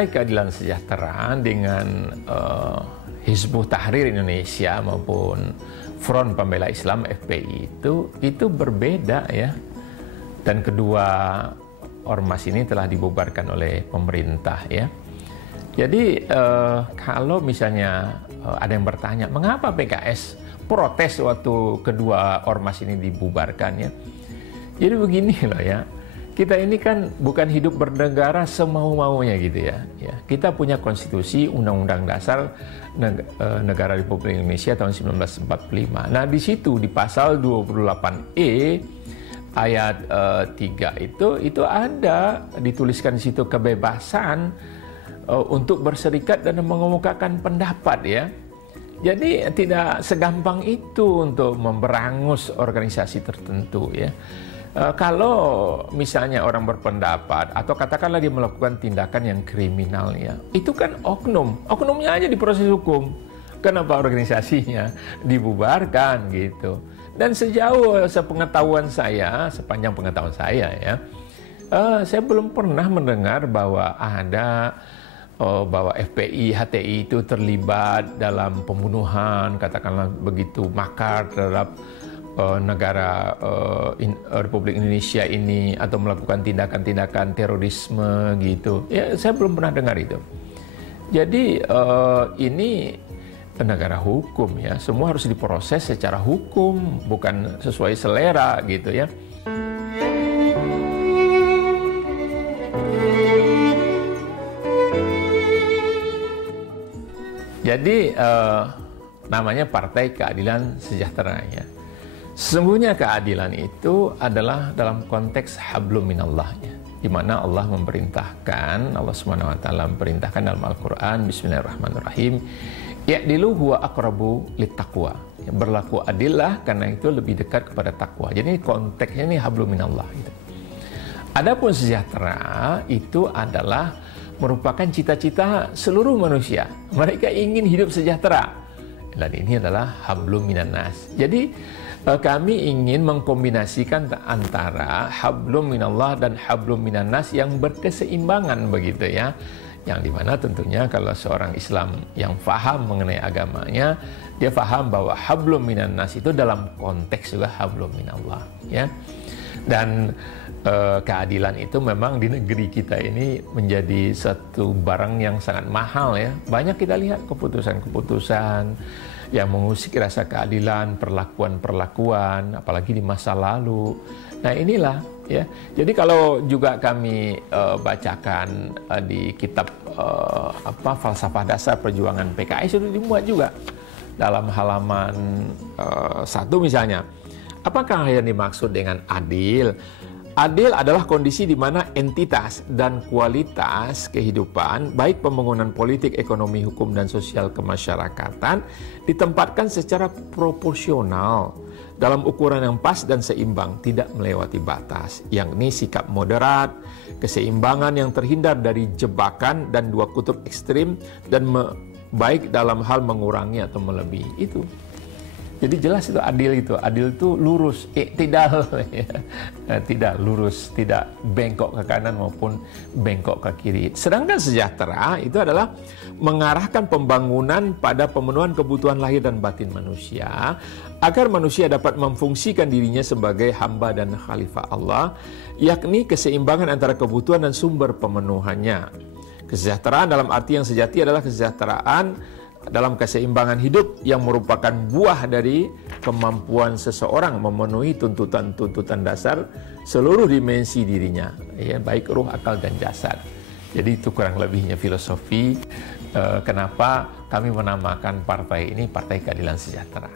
Partai Keadilan Sejahtera dengan Hizbut Tahrir Indonesia maupun Front Pembela Islam FPI itu berbeda ya. Dan kedua ormas ini telah dibubarkan oleh pemerintah ya. Jadi kalau misalnya ada yang bertanya, mengapa PKS protes waktu kedua ormas ini dibubarkan ya? Jadi begini loh ya. Kita ini kan bukan hidup bernegara semau-maunya gitu ya. Kita punya konstitusi Undang-Undang Dasar Negara Republik Indonesia tahun 1945. Nah di situ di pasal 28E ayat 3 itu ada dituliskan di situ kebebasan untuk berserikat dan mengemukakan pendapat ya. Jadi tidak segampang itu untuk memberangus organisasi tertentu ya. Kalau misalnya orang berpendapat atau katakanlah dia melakukan tindakan yang kriminal ya, itu kan oknumnya aja diproses hukum. Kenapa organisasinya dibubarkan gitu? Dan sejauh sepengetahuan saya, sepanjang pengetahuan saya ya, saya belum pernah mendengar bahwa bahwa FPI, HTI itu terlibat dalam pembunuhan, katakanlah begitu makar terhadap negara Republik Indonesia ini atau melakukan tindakan-tindakan terorisme gitu. Ya, saya belum pernah dengar itu. Jadi ini negara hukum ya, semua harus diproses secara hukum, bukan sesuai selera gitu ya. Jadi namanya Partai Keadilan Sejahtera ya. Sesungguhnya keadilan itu adalah dalam konteks hablum minallah ya, di mana Allah memerintahkan, Allah Subhanahu wa taala memerintahkan dalam Al-Qur'an, bismillahirrahmanirrahim, ya'dilu huwa aqrabu littaqwa. Ya, berlaku adillah karena itu lebih dekat kepada takwa. Jadi konteksnya ini hablum minallah gitu. Adapun sejahtera itu adalah merupakan cita-cita seluruh manusia. Mereka ingin hidup sejahtera. Dan ini adalah hablum minannas. Jadi kami ingin mengkombinasikan antara hablum minallah dan hablum minannas yang berkeseimbangan begitu ya. Yang dimana tentunya kalau seorang Islam yang faham mengenai agamanya, dia faham bahwa hablum minannas itu dalam konteks juga hablum minallah ya. Dan keadilan itu memang di negeri kita ini menjadi satu barang yang sangat mahal ya. Banyak kita lihat keputusan-keputusan yang mengusik rasa keadilan, perlakuan-perlakuan, apalagi di masa lalu. Nah inilah ya. Jadi kalau juga kami bacakan di kitab falsafah dasar perjuangan PKS itu dimuat juga dalam halaman 1 misalnya. Apakah yang dimaksud dengan adil? Adil adalah kondisi di mana entitas dan kualitas kehidupan, baik pembangunan politik, ekonomi, hukum, dan sosial kemasyarakatan, ditempatkan secara proporsional dalam ukuran yang pas dan seimbang, tidak melewati batas, yakni sikap moderat, keseimbangan yang terhindar dari jebakan dan dua kutub ekstrim, dan baik dalam hal mengurangi atau melebihi itu. Jadi jelas itu adil itu lurus, iktidal ya. Tidak lurus, tidak bengkok ke kanan maupun bengkok ke kiri. Sedangkan sejahtera itu adalah mengarahkan pembangunan pada pemenuhan kebutuhan lahir dan batin manusia agar manusia dapat memfungsikan dirinya sebagai hamba dan khalifah Allah, yakni keseimbangan antara kebutuhan dan sumber pemenuhannya. Kesejahteraan dalam arti yang sejati adalah kesejahteraan dalam keseimbangan hidup yang merupakan buah dari kemampuan seseorang memenuhi tuntutan-tuntutan dasar seluruh dimensi dirinya, ya, baik ruh, akal, dan jasad. Jadi itu kurang lebihnya filosofi kenapa kami menamakan partai ini Partai Keadilan Sejahtera.